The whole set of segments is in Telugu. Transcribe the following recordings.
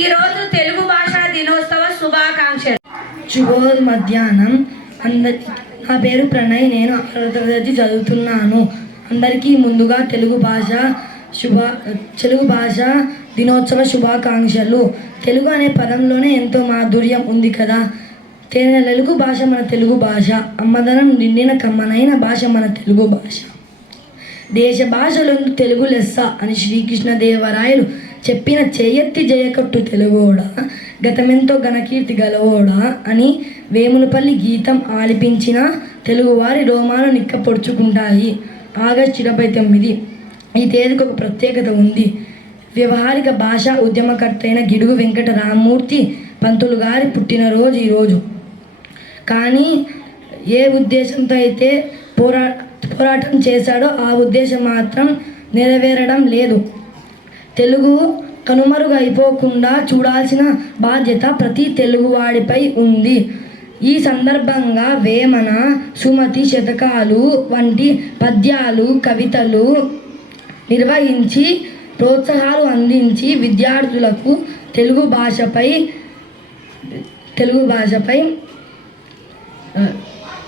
ఈరోజు తెలుగు భాషా దినోత్సవ శుభాకాంక్షలు. శుభ మధ్యాహ్నం అందరికీ. నా పేరు ప్రణయ్, నేను 6వ తరగతి చదువుతున్నాను. అందరికీ ముందుగా తెలుగు భాష దినోత్సవ శుభాకాంక్షలు. తెలుగు అనే పదంలోనే ఎంతో మాధుర్యం ఉంది కదా. తేనెలెలుగు భాష మన తెలుగు భాష, అమ్మదనం నిండిన కమ్మనైన భాష మన తెలుగు భాష. దేశ భాషలందు తెలుగు లెస్స అని శ్రీకృష్ణదేవరాయలు చెప్పిన చేయెత్తి జయకట్టు తెలుగోడా, గతమెంతో ఘనకీర్తి గలవోడా అని వేములపల్లి గీతం ఆలపించిన తెలుగువారి రోమాలు నిక్కపొడుచుకుంటాయి. ఆగస్టు 29 ఈ తేదీకి ఒక ప్రత్యేకత ఉంది. వ్యవహారిక భాషా ఉద్యమకర్త అయిన గిడుగు వెంకట రామమూర్తి పంతులు గారి పుట్టినరోజు ఈరోజు. కానీ ఏ ఉద్దేశంతో అయితే పోరాటం చేశాడో ఆ ఉద్దేశం మాత్రం నెరవేరడం లేదు. తెలుగు కనుమరుగైపోకుండా చూడాల్సిన బాధ్యత ప్రతి తెలుగువాడిపై ఉంది. ఈ సందర్భంగా వేమన, సుమతి శతకాలు వంటి పద్యాలు, కవితలు నిర్వహించి ప్రోత్సాహాలు అందించి విద్యార్థులకు తెలుగు భాషపై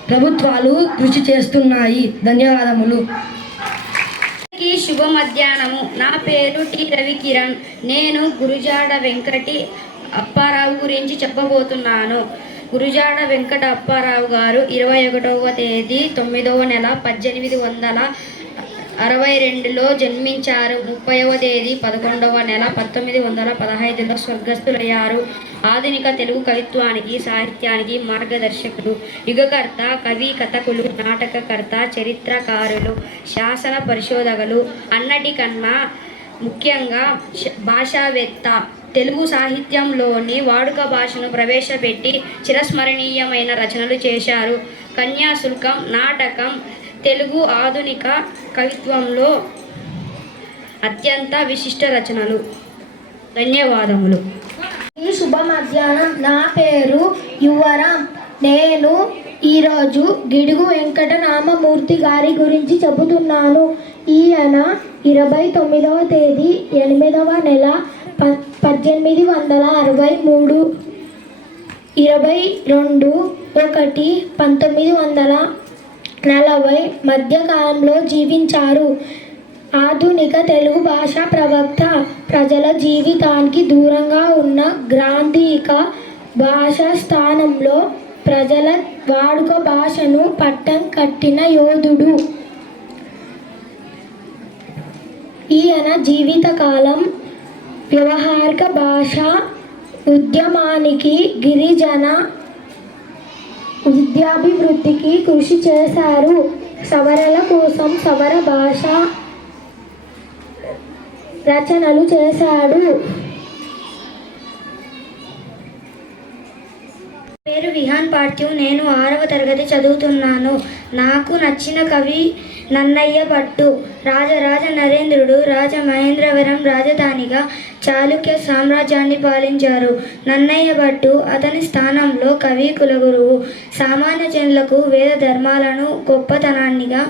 ప్రభుత్వాలు కృషి చేస్తున్నాయి. ధన్యవాదములు. శుభ మధ్యాహ్నము. నా పేరు టి రవికిరణ్. నేను గురుజాడ వెంకటి అప్పారావు గురించి చెప్పబోతున్నాను. గురుజాడ వెంకట అప్పారావు గారు 21వ తేదీ 9వ నెల 1862లో జన్మించారు. 30వ తేదీ 11వ నెల 1915లో స్వర్గస్థులయ్యారు. ఆధునిక తెలుగు కవిత్వానికి, సాహిత్యానికి మార్గదర్శకుడు, యుగకర్త, కవి, కథకులు, నాటకకర్త, చరిత్రకారులు, శాసన పరిశోధకులు, అన్నిటికన్నా ముఖ్యంగా భాషావేత్త. తెలుగు సాహిత్యంలోని వాడుక భాషను ప్రవేశపెట్టి చిరస్మరణీయమైన రచనలు చేశారు. కన్యాశుల్కం నాటకం తెలుగు ఆధునిక కవిత్వంలో అత్యంత విశిష్ట రచనలు. ధన్యవాదములు. శుభ మధ్యాహ్నం. నా పేరు యువరాం. నేను ఈరోజు గిడుగు వెంకట రామమూర్తి గారి గురించి చెబుతున్నాను. ఈయన 29వ తేదీ 8వ నెల 1863, 22/1/1940 మధ్యకాలంలో జీవించారు. ఆధునిక తెలుగు భాష ప్రవక్త. ప్రజల జీవితానికి దూరంగా ఉన్న గ్రాంధిక భాష స్థానంలో ప్రజల వాడుక భాషను పట్టం కట్టిన యోధుడు. ఈయన జీవితకాలం వ్యవహారిక భాష ఉద్యమానికి, గిరిజన విద్యాభివృద్ధికి కృషి చేశారు. సవరల కోసం సవర భాష రచనలు చేశాడు. పేరు విహాన్ పార్థివ్. నేను 6వ తరగతి చదువుతున్నాను. నాకు నచ్చిన కవి నన్నయ్య భట్టు. రాజరాజ నరేంద్రుడు రాజమహేంద్రవరం రాజధానిగా చాళుక్య సామ్రాజ్యాన్ని పాలించారు. నన్నయ్య భట్టు అతని స్థానంలో కవి కులగురువు. సామాన్య జనులకు వేద ధర్మాలను గొప్పతనాన్నిగా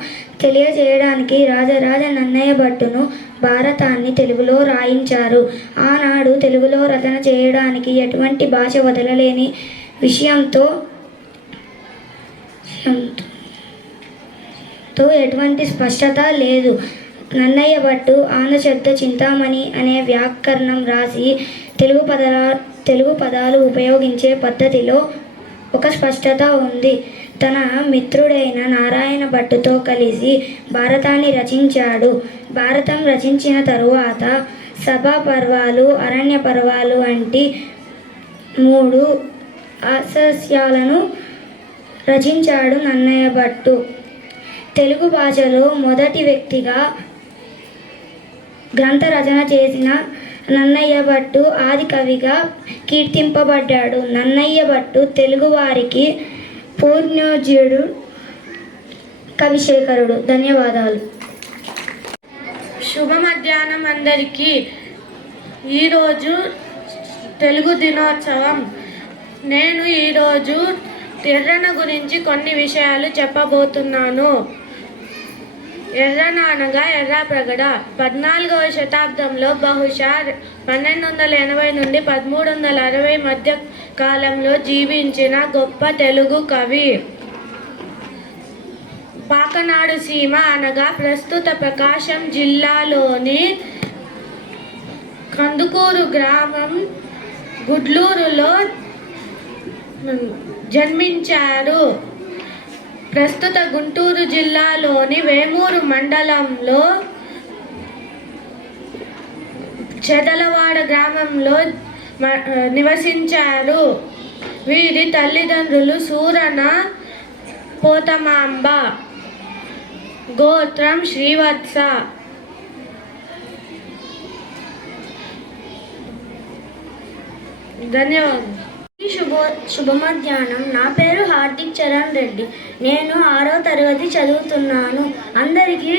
తెలియజేయడానికి రాజరాజ నన్నయ్య భట్టును భారతాన్ని తెలుగులో రాయించారు. ఆనాడు తెలుగులో రచన చేయడానికి ఎటువంటి భాష వదలలేని విషయంతో ఎటువంటి స్పష్టత లేదు. నన్నయ్య భట్టు ఆంధ్రశబ్ద చింతామణి అనే వ్యాకరణం రాసి తెలుగు పదాలు ఉపయోగించే పద్ధతిలో ఒక స్పష్టత ఉంది. తన మిత్రుడైన నారాయణ భట్టుతో కలిసి భారతాన్ని రచించాడు. భారతం రచించిన తరువాత సభా పర్వాలు, అరణ్య పర్వాలు వంటి 3 ఆశస్యాలను రచించాడు నన్నయ్య భట్టు. తెలుగు భాషలో మొదటి వ్యక్తిగా గ్రంథ రచన చేసిన నన్నయ్య భట్టు ఆది కవిగా కీర్తింపబడ్డాడు. నన్నయ్య భట్టు తెలుగువారికి పూర్ణోజ్యుడు, కవిశేఖరుడు. ధన్యవాదాలు. శుభ మధ్యాహ్నం అందరికీ. ఈరోజు తెలుగు దినోత్సవం. నేను ఈరోజు ఎర్రన్న గురించి కొన్ని విషయాలు చెప్పబోతున్నాను. ఎర్రనానగా ఎర్రప్రగడ 14వ శతాబ్దంలో బహుశా 1280 నుండి 1360 మధ్య కాలంలో జీవించిన గొప్ప తెలుగు కవి. పాకనాడు సీమ అనగా ప్రస్తుత ప్రకాశం జిల్లాలోని కందుకూరు గ్రామం గుడ్లూరులో జన్మించారు. ప్రస్తుత గుంటూరు జిల్లాలోని వేమూరు మండలంలో చెదలవాడ గ్రామంలో నివసించారు. వీరి తల్లిదండ్రులు సూరన పోతమాంబ, గోత్రం శ్రీవత్స. ధన్యవాదాలు. శుభ మధ్యాహ్నం. నా పేరు హార్దిక్ చరణ్ రెడ్డి. నేను 6వ తరగతి చదువుతున్నాను. అందరికీ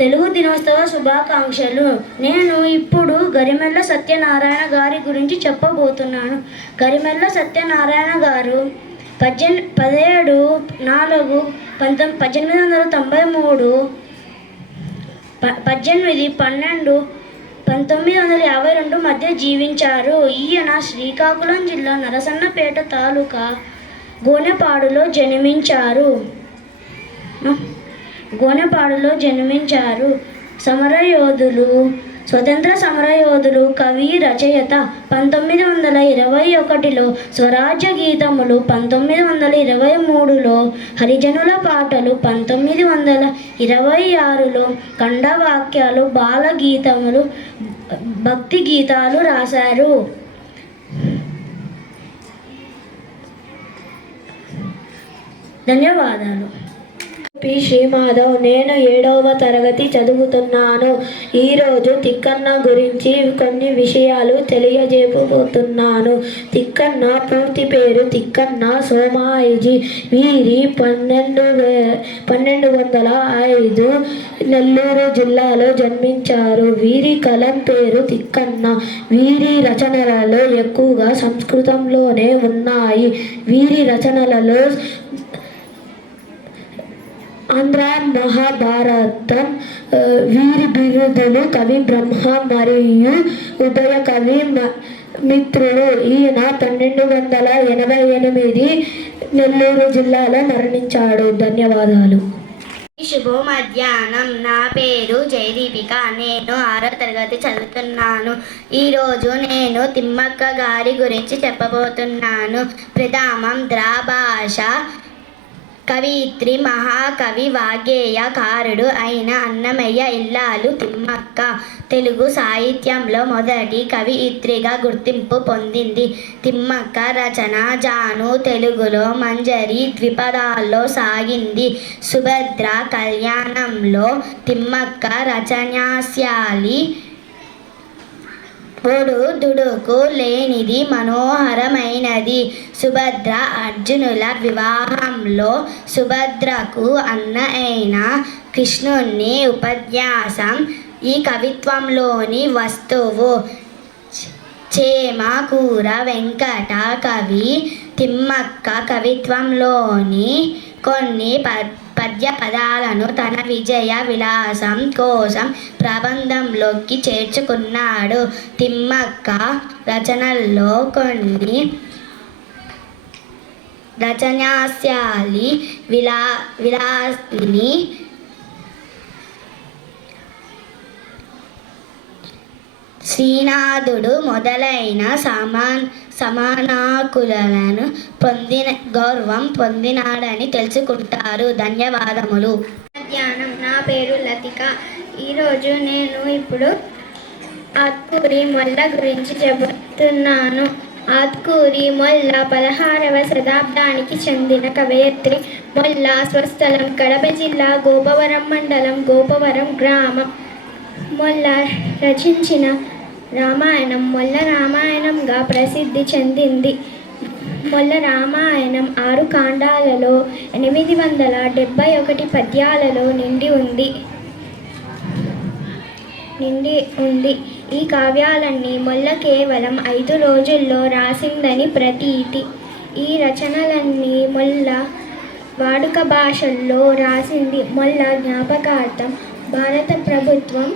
తెలుగు దినోత్సవ శుభాకాంక్షలు. నేను ఇప్పుడు గరిమెళ్ళ సత్యనారాయణ గారి గురించి చెప్పబోతున్నాను. గరిమెళ్ళ సత్యనారాయణ గారు 17/4/1893, 18/12/1952 మధ్య జీవించారు. ఈయన శ్రీకాకుళం జిల్లా నరసన్నపేట తాలూకా గోనెపాడులో జన్మించారు. స్వతంత్ర సమరయోధులు, కవి, రచయిత. 1921లో స్వరాజ్య గీతములు, 1923లో హరిజనుల పాటలు, 1926లో ఖండవాక్యాలు, బాల గీతములు, భక్తి గీతాలు రాశారు. ధన్యవాదాలు. పి శ్రీమాధవ్. నేను 7వ తరగతి చదువుతున్నాను. ఈరోజు తిక్కన్న గురించి కొన్ని విషయాలు తెలియజేయబోతున్నాను. తిక్కన్న పూర్తి పేరు తిక్కన్న సోమాయిజీ. వీరి 1205 నెల్లూరు జిల్లాలో జన్మించారు. వీరి కలం పేరు తిక్కన్న. వీరి రచనలలో ఎక్కువగా సంస్కృతంలోనే ఉన్నాయి. వీరి రచనలలో ఆంధ్ర మహాభారతం. వీరి బిరుదులు కవి బ్రహ్మ మరియు ఉదయ కవి మిత్రుడు. ఈయన 1288 నెల్లూరు జిల్లాలో మరణించాడు. ధన్యవాదాలు. శుభ మధ్యాహ్నం. నా పేరు జయదీపిక. నేను 6వ తరగతి చదువుతున్నాను. ఈరోజు నేను తిమ్మక్క గారి గురించి చెప్పబోతున్నాను. ప్రథమం ద్రాభాష కవియిత్రి, మహాకవి, వాగ్గేయకారుడు అయిన అన్నమయ్య ఇల్లాలు తిమ్మక్క తెలుగు సాహిత్యంలో మొదటి కవియిత్రిగా గుర్తింపు పొందింది. తిమ్మక్క రచన జాను తెలుగులో మంజరి ద్విపదాల్లో సాగింది. సుభద్ర కళ్యాణంలో తిమ్మక్క రచనాస్యాలి ఒడు దుడుకు లేనిది మనోహరమైనది. సుభద్ర అర్జునుల వివాహంలో సుభద్రకు అన్న అయిన కృష్ణుని ఉపన్యాసం ఈ కవిత్వంలోని వస్తువు. చేమ కూర వెంకట కవి తిమ్మక్క కవిత్వంలోని కొన్ని పద్య పదాలను తన విజయ విలాసం కోసం ప్రబంధంలోకి చేర్చుకున్నాడు. తిమ్మక్క రచనల్లో కొన్ని రచనాస్యాలి, విలాసిని, శ్రీనాథుడు మొదలైన సమానాకులను గౌరవం పొందినాడని తెలుసుకుంటారు. ధన్యవాదములు. మధ్యాహ్నం. నా పేరు లతిక. ఈరోజు నేను ఇప్పుడు ఆత్కూరి మొల్ల గురించి చెబుతున్నాను. ఆత్కూరి మొల్ల 16వ శతాబ్దానికి చెందిన కవయిత్రి. మొల్ల స్వస్థలం కడప జిల్లా గోపవరం మండలం, గోపవరం గ్రామం. మొల్ల రచించిన రామాయణం మొల్ల రామాయణంగా ప్రసిద్ధి చెందింది. మొల్ల రామాయణం 6 కాండాలలో 871 పద్యాలలో నిండి ఉంది. ఈ కావ్యాలన్నీ మొల్ల కేవలం 5 రోజుల్లో రాసిందని ప్రతీతి. ఈ రచనలన్నీ మొల్ల వాడుక భాషల్లో రాసింది. మొల్ల జ్ఞాపకార్థం భారత ప్రభుత్వం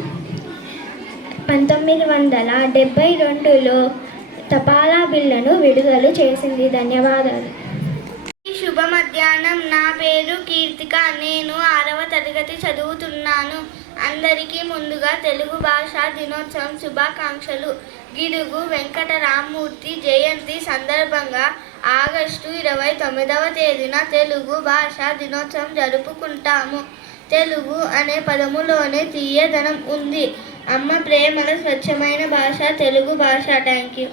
1972లో తపాలా బిళ్ళను విడుదల చేసింది. ధన్యవాదాలు. శుభ మధ్యాహ్నం. నా పేరు కీర్తిక. నేను 6వ తరగతి చదువుతున్నాను. అందరికీ ముందుగా తెలుగు భాషా దినోత్సవం శుభాకాంక్షలు. గిడుగు వెంకటరామమూర్తి జయంతి సందర్భంగా ఆగస్టు 29వ తేదీన తెలుగు భాషా దినోత్సవం జరుపుకుంటాము. తెలుగు అనే పదములోనే తీయదనం ఉంది. అమ్మ ప్రేమల స్వచ్ఛమైన భాష తెలుగు భాష. Thank you.